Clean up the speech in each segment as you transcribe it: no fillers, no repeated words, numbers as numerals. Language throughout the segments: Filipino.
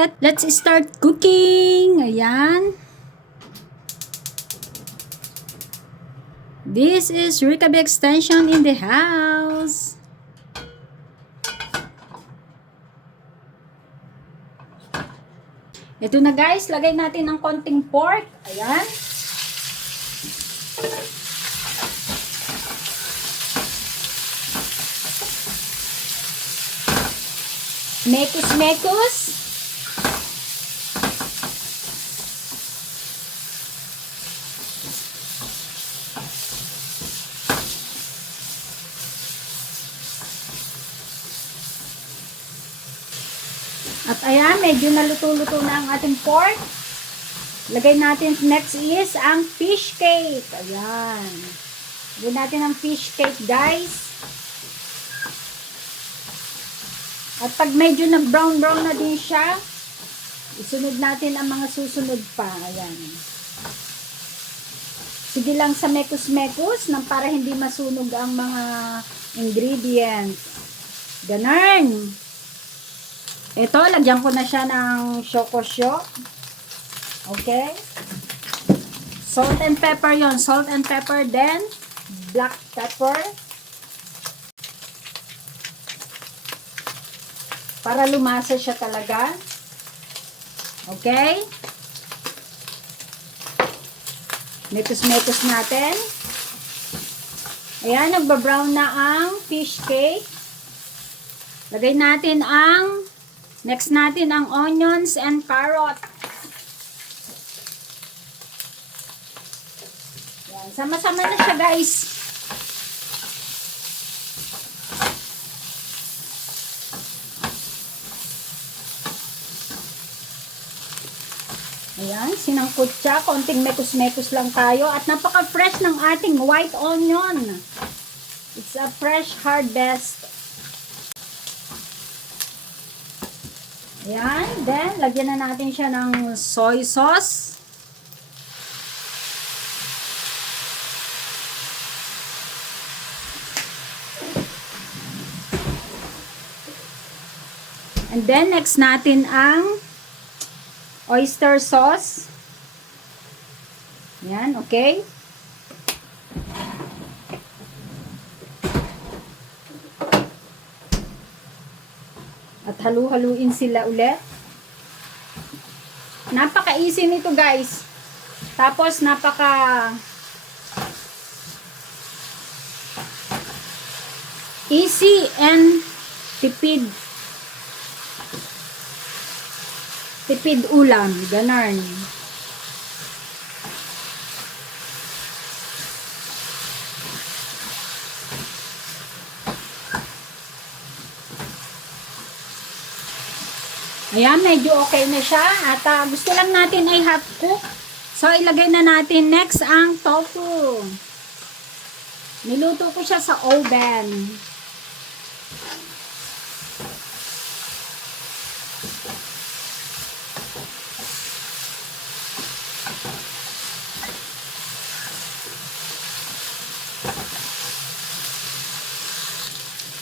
set. Let's start cooking. Ayan. This is Rika B Extension in the house. Ito na guys, lagay natin ng konting pork. Ayan. Mekus-mekus. At ayan, medyo naluto-luto na ang ating pork. Lagay natin, next is ang fish cake. Ayan. Lagay natin ang fish cake, guys. At pag medyo nag-brown-brown na din siya, isunod natin ang mga susunod pa. Ayan. Sige lang sa mekus-mekus nang para hindi masunog ang mga ingredients. Ganun. Ito, lagyan ko na siya ng shokosyo. Okay. Salt and pepper yon. Salt and pepper, then black pepper. Para lumasa siya talaga. Okay. Mekus-mekus natin. Ayan, nagba-brown na ang fish cake. Lagay natin next natin ang onions and carrot. Yan, sama-sama na siya guys. Ayan, sinangkot siya. Konting mekus-mekus lang tayo. At napaka-fresh ng ating white onion. It's a fresh harvest. Ayan, then lagyan na natin siya ng soy sauce. And then next natin ang oyster sauce. Ayan, okay. At halu-haluin sila ulit. Napaka-easy nito guys. Tapos easy and tipid. Tipid ulam. Ganun. Ayan, medyo okay na siya. At gusto lang natin ay half cook. So, ilagay na natin next ang tofu. Niluto ko siya sa oven.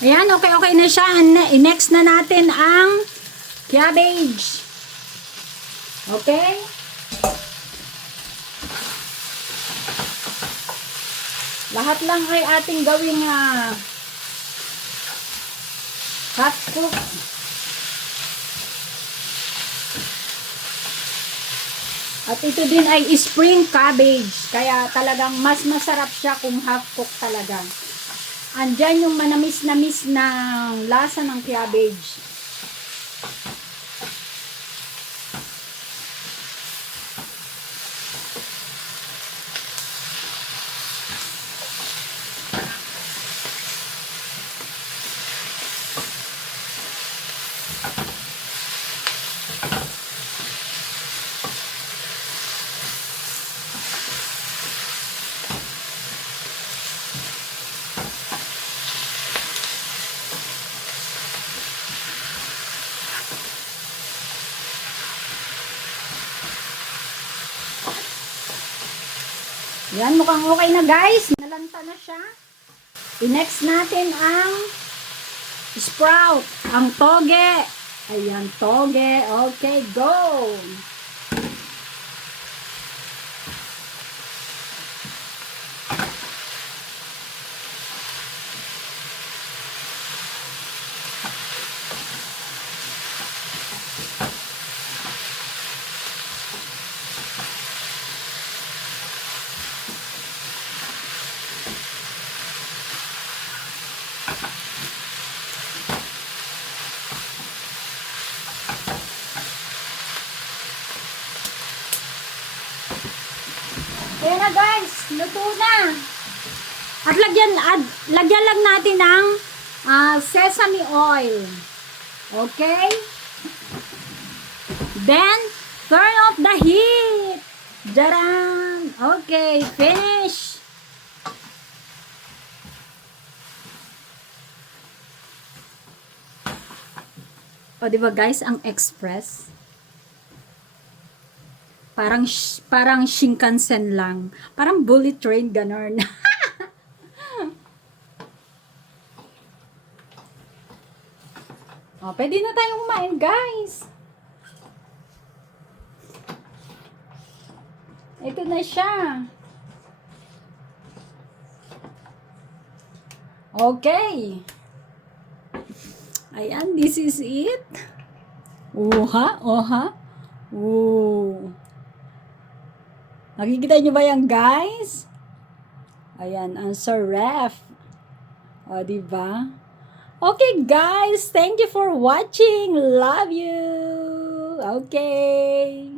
Ayan, okay na siya. Next na natin ang cabbage. Okay? Lahat lang ay ating gawing half cook. At ito din ay spring cabbage. Kaya talagang mas masarap siya kung half cook talaga. Andyan yung manamis-namis na lasa ng cabbage. Yan, mukhang okay na guys. Nalanta na siya. I-next natin ang sprout, ang toge. Ayan, toge. Okay, go! Ayan na guys, luto na. At lagyan lang natin ng sesame oil. Okay? Then, turn off the heat. Jarang! Okay, finish. O, diba guys, ang express? Parang Shinkansen lang. Parang bullet train, ganon. O, pwede na tayong kumain, guys. Ito na siya. Okay. Ayan, this is it. Oha, oha. Oh. Nakikita nyo ba yan, guys? Ayan, ang sarap. O, diba? Okay, guys. Thank you for watching. Love you. Okay.